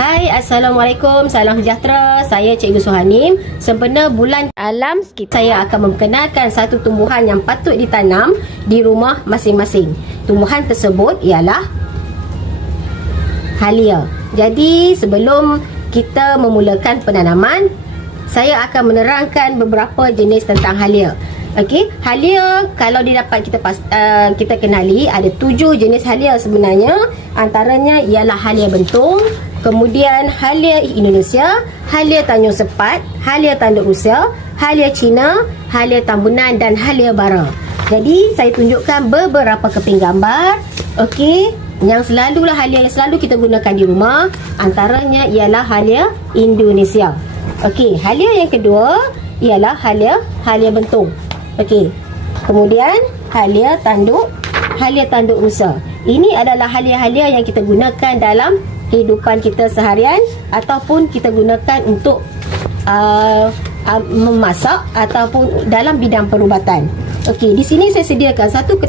Hai, Assalamualaikum, salam sejahtera. Saya Cikgu Suhanim. Sempena bulan alam, saya akan memperkenalkan satu tumbuhan yang patut ditanam di rumah masing-masing. Tumbuhan tersebut ialah halia. Jadi sebelum kita memulakan penanaman, saya akan menerangkan beberapa jenis tentang halia. Okey, halia kalau didapat kita kenali, ada 7 jenis halia sebenarnya. Antaranya ialah halia bentung, kemudian halia Indonesia, halia Tanjung Sepat, halia Tanduk Rusia, halia Cina, halia Tambunan dan halia bara. Jadi saya tunjukkan beberapa keping gambar. Okey, yang selalulah halia yang selalu kita gunakan di rumah, antaranya ialah halia Indonesia. Okey, halia yang kedua ialah halia bentung. Okey. Kemudian halia Tanduk Rusia. Ini adalah halia-halia yang kita gunakan dalam kehidupan kita seharian ataupun kita gunakan untuk memasak ataupun dalam bidang perubatan. Okey, di sini saya sediakan satu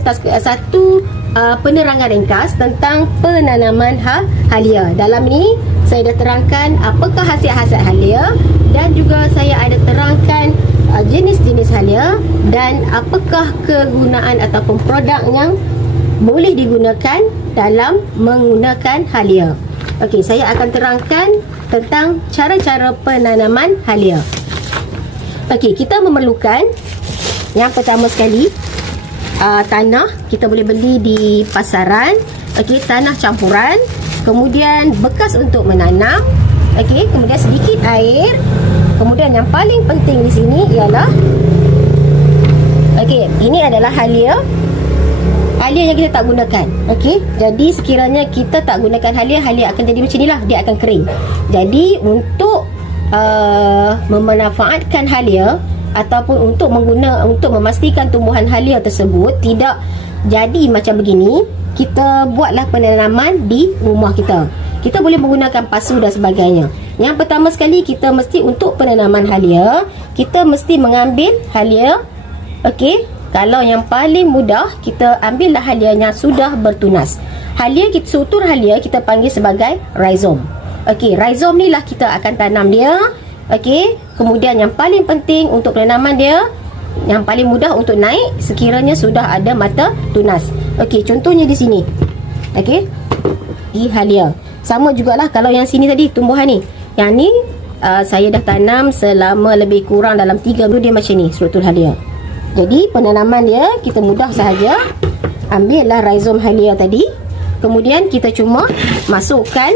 penerangan ringkas tentang penanaman halia. Dalam ini saya dah terangkan apakah khasiat-khasiat halia dan juga saya ada terangkan jenis-jenis halia dan apakah kegunaan ataupun produk yang boleh digunakan dalam menggunakan halia. Okey, saya akan terangkan tentang cara-cara penanaman halia. Okey, kita memerlukan yang pertama sekali tanah. Kita boleh beli di pasaran. Okey, tanah campuran. Kemudian bekas untuk menanam. Okey, kemudian sedikit air. Kemudian yang paling penting di sini ialah ini adalah halia yang kita tak gunakan. Okey, jadi sekiranya kita tak gunakan halia akan jadi macam inilah, dia akan kering. Jadi untuk memanfaatkan halia ataupun untuk memastikan tumbuhan halia tersebut tidak jadi macam begini, kita buatlah penanaman di rumah kita. Kita boleh menggunakan pasu dan sebagainya. Yang pertama sekali, kita mesti untuk penanaman halia, kita mesti mengambil halia. Okey, kalau yang paling mudah, kita ambillah halia yang sudah bertunas. Struktur halia kita panggil sebagai rhizome. Okey, rhizome ni lah kita akan tanam dia. Okey, kemudian yang paling penting untuk penanaman dia, yang paling mudah untuk naik sekiranya sudah ada mata tunas. Okey, contohnya di sini. Okey, di halia. Sama jugalah kalau yang sini tadi, tumbuhan ni. Yang ni saya dah tanam selama lebih kurang dalam 3 minggu, dia macam ni struktur halia. Jadi penanaman dia kita mudah sahaja. Ambillah rhizome halia tadi. Kemudian kita cuma masukkan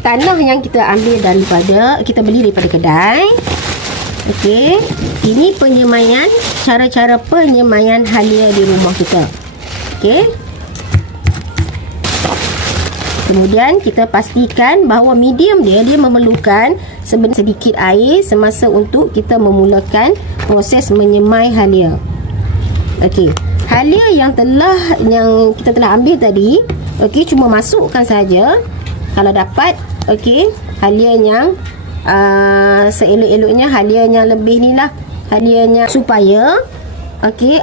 tanah yang kita ambil kita beli daripada kedai. Okey, ini penyemaian, cara-cara penyemaian halia di rumah kita. Okey. Kemudian kita pastikan bahawa medium dia memerlukan sedikit air semasa untuk kita memulakan proses menyemai halia. Okey, halia yang kita telah ambil tadi, okey, cuma masukkan saja kalau dapat. Okey, halia yang seelok-eloknya, halia yang lebih ni lah, halianya supaya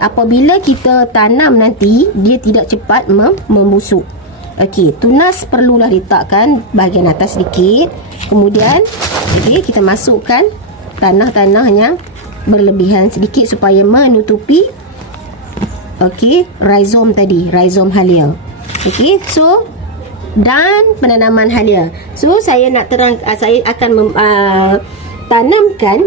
apabila kita tanam nanti dia tidak cepat membusuk. Okey, tunas perlulah diletakkan bahagian atas sedikit. Kemudian kita masukkan tanah-tanah yang berlebihan sedikit supaya menutupi rhizome tadi, rhizome halia. Okey, so dan penanaman halia. So saya akan tanamkan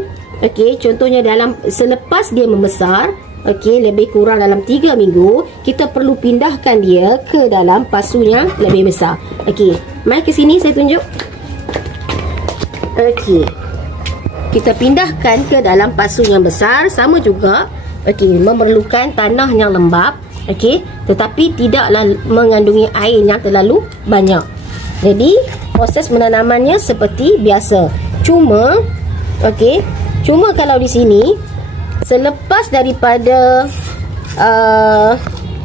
contohnya selepas dia membesar. Okey, lebih kurang dalam 3 minggu, kita perlu pindahkan dia ke dalam pasu yang lebih besar. Okey, mai ke sini saya tunjuk. Okey, kita pindahkan ke dalam pasu yang besar. Sama juga, memerlukan tanah yang lembap. Okey, tetapi tidaklah mengandungi air yang terlalu banyak. Jadi, proses menanamannya seperti biasa. Cuma kalau di sini selepas daripada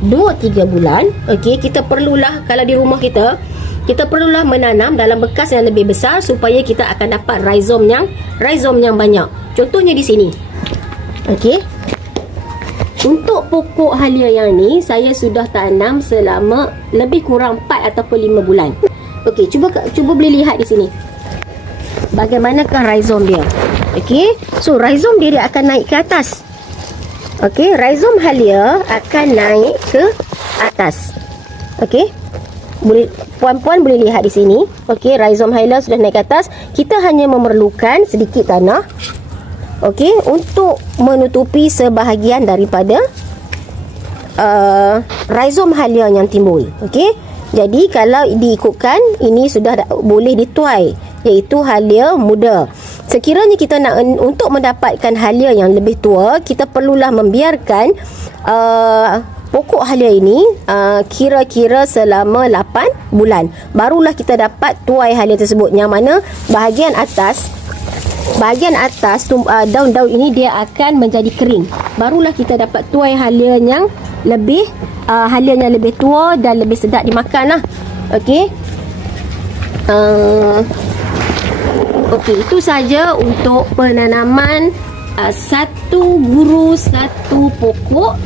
2-3 bulan, kita perlulah, kalau di rumah kita perlulah menanam dalam bekas yang lebih besar supaya kita akan dapat rhizome yang banyak. Contohnya di sini. Untuk pokok halia yang ni saya sudah tanam selama lebih kurang 4 ataupun 5 bulan. Okey, cuba boleh lihat di sini. Bagaimanakah rhizome dia? Okey, so rhizome dia akan naik ke atas. Okey, rhizome halia akan naik ke atas. Okey. Puan-puan boleh lihat di sini. Okey, rhizome halia sudah naik ke atas. Kita hanya memerlukan sedikit tanah. Okey, untuk menutupi sebahagian daripada rhizome halia yang timbul. Okey. Jadi kalau diikutkan, ini sudah boleh dituai, iaitu halia muda. Sekiranya kita nak untuk mendapatkan halia yang lebih tua, kita perlulah membiarkan pokok halia ini kira-kira selama 8 bulan. Barulah kita dapat tuai halia tersebut, yang mana bahagian atas daun-daun ini dia akan menjadi kering. Barulah kita dapat tuai halia yang lebih tua dan lebih sedap dimakan lah. Okey. Okey, itu saja untuk penanaman satu guru satu pokok.